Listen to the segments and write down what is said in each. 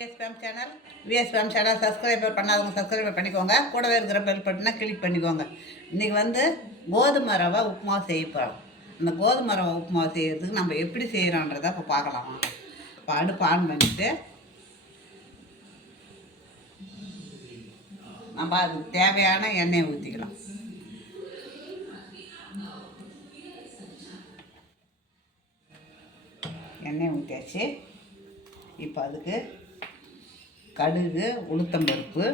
VSPM channel VSPM channel subscriber பண்ணாதவங்க subscriber பண்ணிக்கோங்க. கூடவே இருக்கிற பெல் பட்டனை கிளிக் பண்ணிக்கோங்க. இன்றைக்கி வந்து கோதுமை ரவை உப்புமா செய்ய போகிறோம் அந்த கோதுமை ரவை உப்புமா செய்கிறதுக்கு நம்ம எப்படி செய்கிறோன்றதை இப்போ பார்க்கலாம் வாங்க. இப்போ அடுப்பு ஆன் பண்ணிட்டு நம்ம அதுக்கு தேவையான எண்ணெயை ஊற்றிக்கலாம் எண்ணெய் ஊற்றியாச்சு இப்போ அதுக்கு கடுகு உளுத்தம்பருப்பு.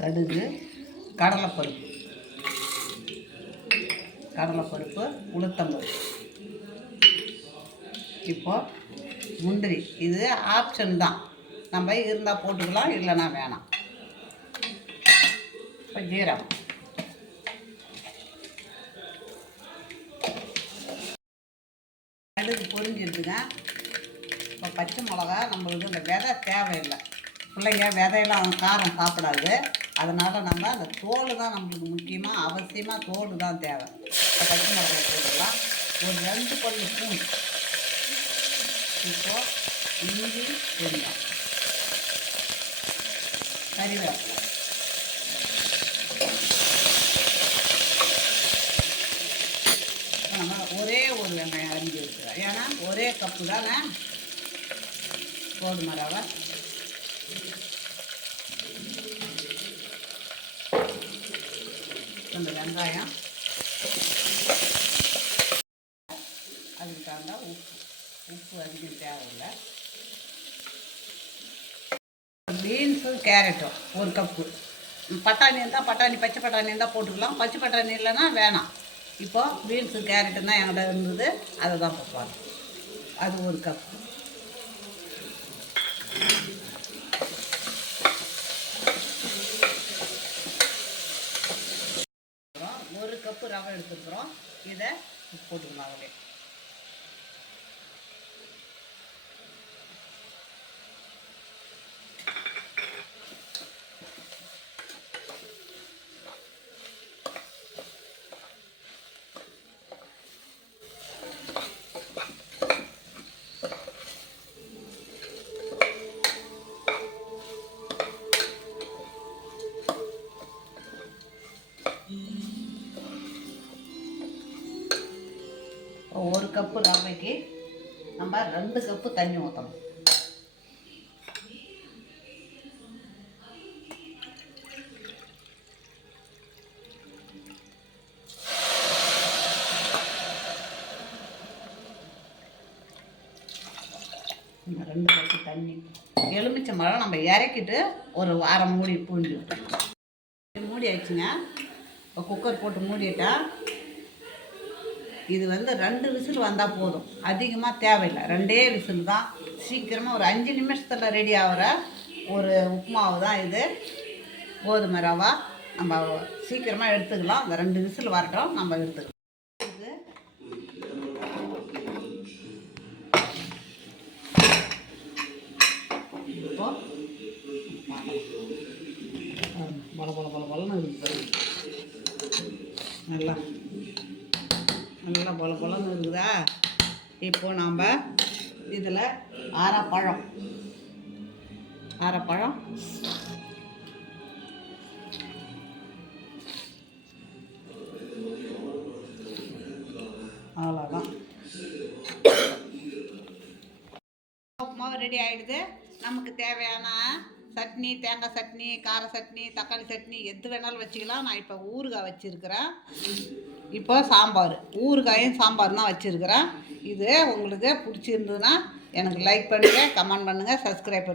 கடுகு கடலைப்பருப்பு. கடலைப்பருப்பு உளுத்தம்பருப்பு. இப்போ முந்திரி. இது ஆப்ஷன் தான். நம்ம இருந்தால் போட்டுக்கலாம் இல்லைன்னா வேணாம். இப்போ ஜீரகம். கடுகு பொரிஞ்சிருக்குங்க இப்போ பச்சை மிளகா நம்மளுக்கு இந்த விதை தேவையில்லை. பிள்ளைங்க விதையெல்லாம் அவங்க காரம் சாப்பிடாது. அதனால் நம்ம அந்த தோல் தான் நம்மளுக்கு முக்கியமாக அவசியமாக தோல் தான் தேவை. இப்போ பச்சை மிளகா போட்டுக்கலாம். ஒரு ரெண்டு பல்லு பூண்டு. இப்போது இஞ்சி வெங்காயம் கறிவேப்பிலை இப்போ நம்ம ஒரே ஒரு வெங்காயம் அரிஞ்சு வச்சுக்கிறோம் ஏன்னா ஒரே கப்பு தானே? கோதுமை ரவை? வெங்காயம். அதுக்கு தகுந்த உப்பு. உப்பு அதிகம் தேவையில்லை. பீன்ஸும் கேரட்டும் ஒரு கப்பு பட்டாணி இருந்தால் பட்டாணி பச்சை பட்டாணி இருந்தால் போட்டுக்கலாம். பச்சை பட்டாணி இல்லைன்னா வேணாம். இப்போது பீன்ஸு கேரட்டும் தான் என்கிட்ட இருந்தது. அதை தான் போடுவாங்க அது ஒரு கப்பு ஒரு கப்பு ரவை எடுத்துக்கிறோம் இதை போட்டுக்கலாம் அதிலே கப்பு ரவைக்கு நம்ம ரெண்டு கப்பு தண்ணி ஊற்றணும் இந்த ரெண்டு கப்பு தண்ணி. எலுமிச்சை மரம் நம்ம இறக்கிட்டு ஒரு வாரம் மூடி பூஞ்சி மூடி ஆயிடுச்சுங்க. இப்போ குக்கர் போட்டு மூடிட்டா இது வந்து ரெண்டு விசில் வந்தால் போதும். அதிகமாக தேவையில்லை. ரெண்டே விசில் தான். சீக்கிரமாக ஒரு அஞ்சு நிமிஷத்தில் ரெடி ஆகிற ஒரு உப்புமாவு தான் இது. கோதுமை ரவா. நம்ம சீக்கிரமாக எடுத்துக்கலாம். அந்த ரெண்டு விசில் வரட்டும். நம்ம எடுத்துக்கலாம். இது இப்போ. பல பல பல பலன்னு நல்லா நல்லா பொல பொலன்னு இருக்குதா? இப்போ நாம் இதில் அரைப்பழம் அரைப்பழம் அவ்வளோதான் உப்புமாவு ரெடி ஆகிடுது நமக்கு தேவையான சட்னி தேங்காய் சட்னி கார சட்னி தக்காளி சட்னி எது வேணாலும் வச்சுக்கலாம். நான் இப்போ ஊறுகாய் வச்சுருக்கிறேன். இப்போ சாம்பார். ஊறுகாயும் சாம்பார் தான் வச்சுருக்கிறேன். இது உங்களுக்கு பிடிச்சிருந்ததுன்னா எனக்கு லைக் பண்ணுங்கள் கமெண்ட் பண்ணுங்கள் சப்ஸ்கிரைப் பண்ணுங்கள்